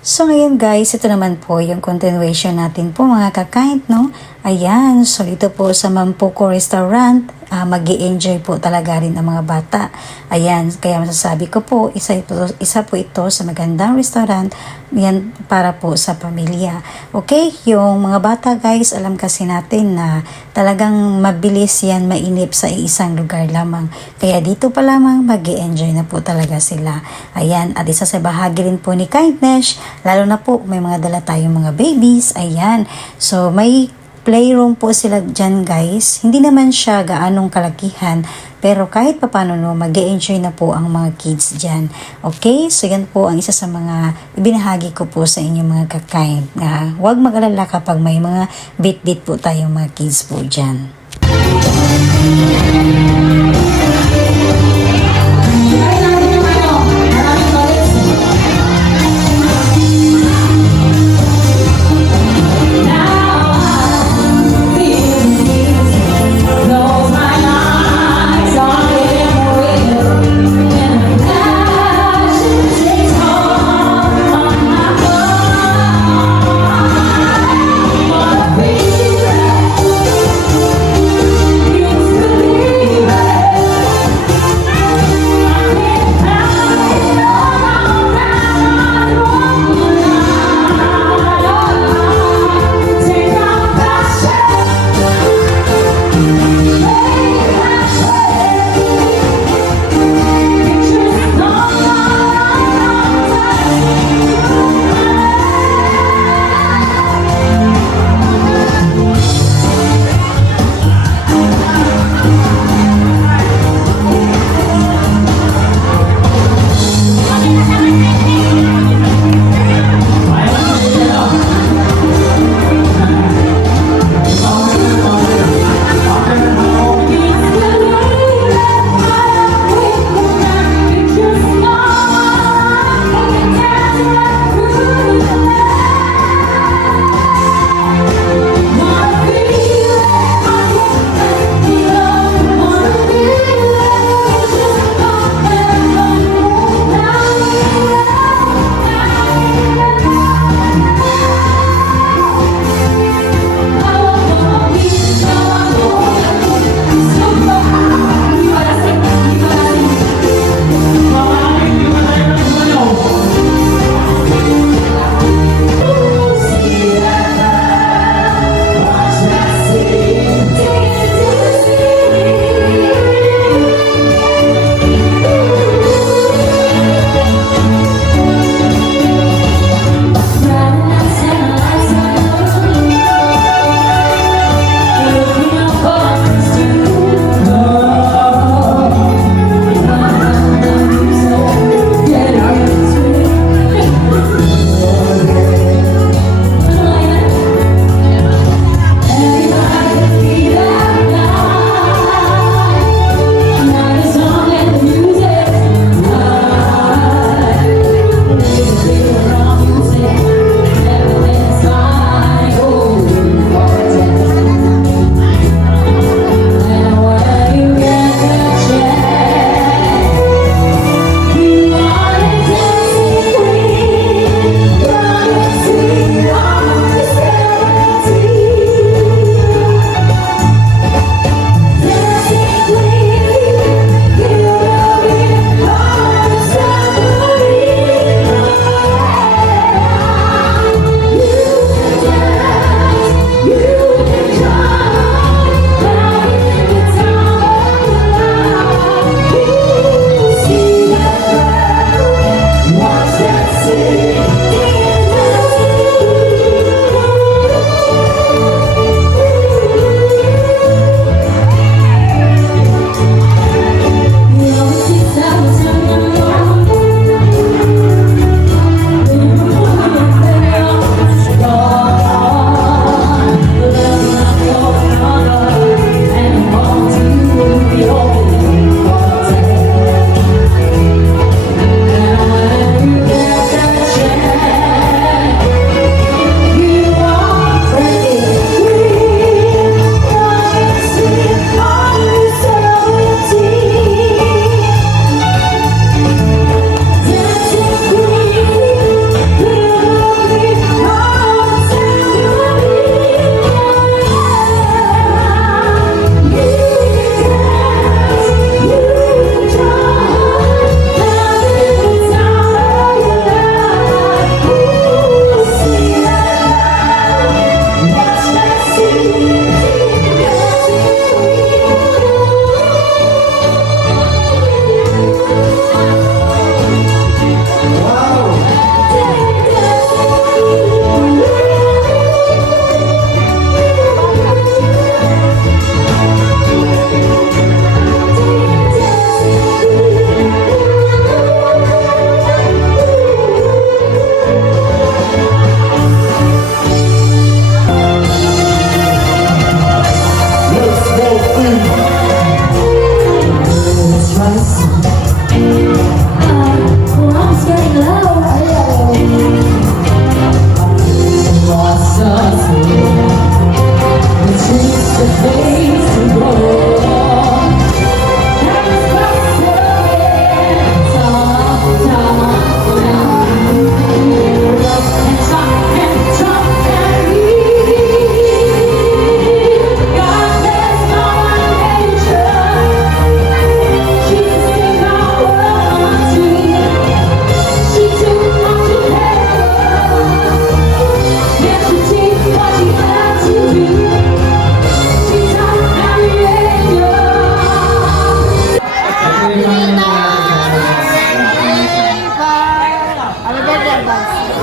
So ngayon guys, ito naman po yung continuation natin po mga kakaint, no? Ayan, so ito po sa Mampuko Restaurant, mag-i-enjoy po talaga rin ang mga bata. Ayan, kaya masasabi ko po, isa po ito sa magandang restaurant, yan para po sa pamilya. Okay, yung mga bata guys, alam kasi natin na talagang mabilis yan mainip sa isang lugar lamang. Kaya dito pa lamang mag-i-enjoy na po talaga sila. Ayan, at isa sa bahagi rin po ni Kindness, lalo na po may mga dala tayong mga babies. Ayan, so may playroom po sila dyan guys. Hindi naman siya gaanong kalakihan, pero kahit papano no, mag-e-enjoy na po ang mga kids dyan. Okay, so yan po ang isa sa mga ibinahagi ko po sa inyong mga kakain. Huwag mag-alala kapag may mga bit-bit po tayong mga kids po dyan.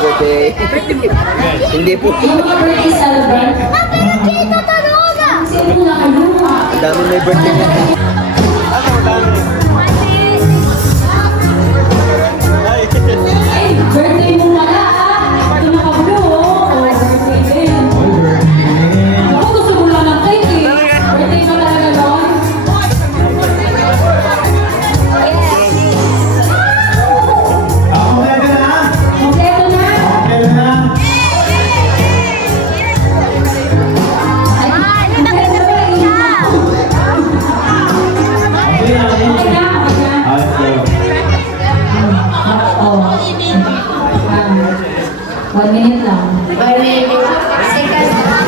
birthday. Hindi po. Yung mga birthday celebrant. Sino na kayo? Ang dami may birthday niya. Ay, birthday mo pala ah. Ito nakablo oh. Oh, birthday din. Ako gusto mo lang ng cake eh. Birthday mo talaga nun. Kompleto na. Ay, kompleto na ba yun? Okay na, okay na. Oh. 1 minute lang. By the way, seconds lang.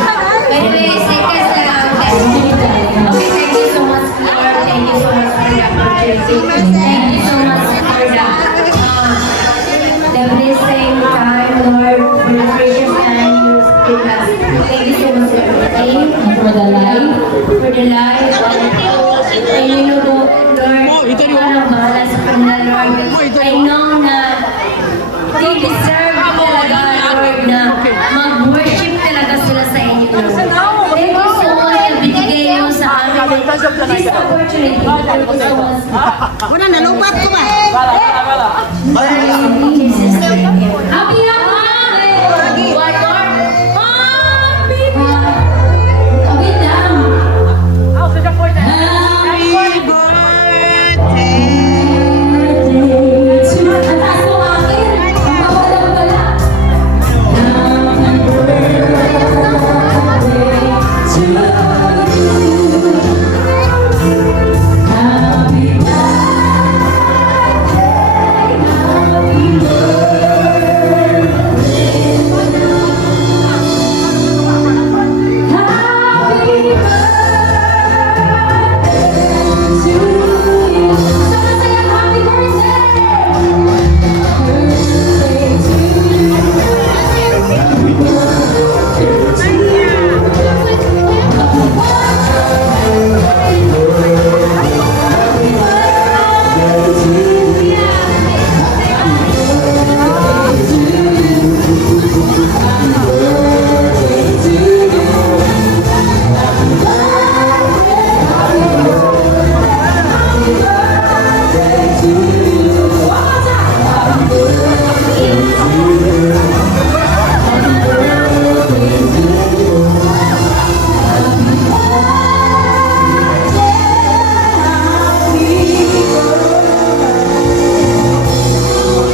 Okay, thank you so much, Lord. Thank you so much for the opportunity. Thank you so much for the blessing time, Lord, for the precious time you give us. Thank you so much for everything. And for the life. For the life. And you know, Lord, ikaw ang bahala sa kanila, Lord. I know na they deserve talaga, Lord, na mag-worship talaga sila sa inyo, Lord. Thank you so much na binigay niyo sa amin this opportunity. Thank you so much. Una, nalubat ko ba? In Jesus' name. Happy birthday! One more. Happy birthday! Happy lang. Happy birthday to you. Ang taas mo akin. Ang mawalang pala. Happy birthday to you. Happy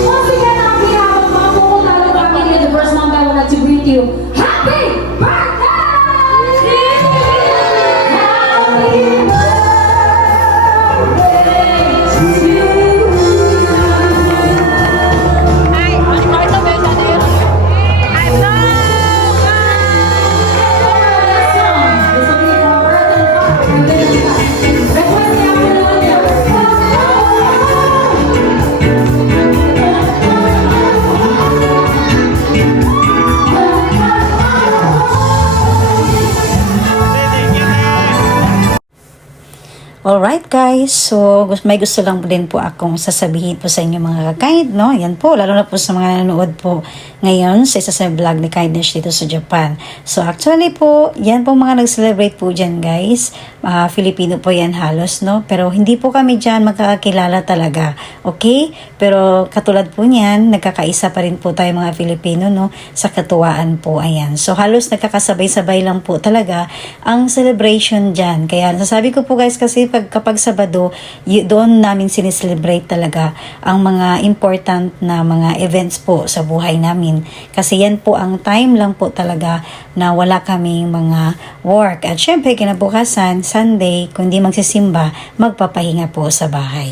Once again, on behalf of Ma'am Pumutalo family and the first Ma'am, I would like to greet you. Happy birthday! Happy birthday to you. This will be for Earth and Fire. Request the afternoon. Alright guys, so may gusto lang din po akong sasabihin po sa inyo mga kakaid, no? Yan po, lalo na po sa mga nanonood po ngayon sa isa sa vlog ni Kindness dito sa Japan. So actually po, yan po mga nag-celebrate po dyan guys. Filipino po yan halos, no? Pero hindi po kami dyan magkakakilala talaga, okay? Pero katulad po niyan, nagkakaisa pa rin po tayo mga Filipino, no? Sa katuwaan po, ayan. So halos nagkakasabay-sabay lang po talaga ang celebration dyan. Kaya nasasabi ko po guys kasi kapag Sabado, doon namin sineselebrate talaga ang mga important na mga events po sa buhay namin. Kasi yan po ang time lang po talaga na wala kaming mga work. At syempre, kinabukasan, Sunday, kung di magsisimba, magpapahinga po sa bahay.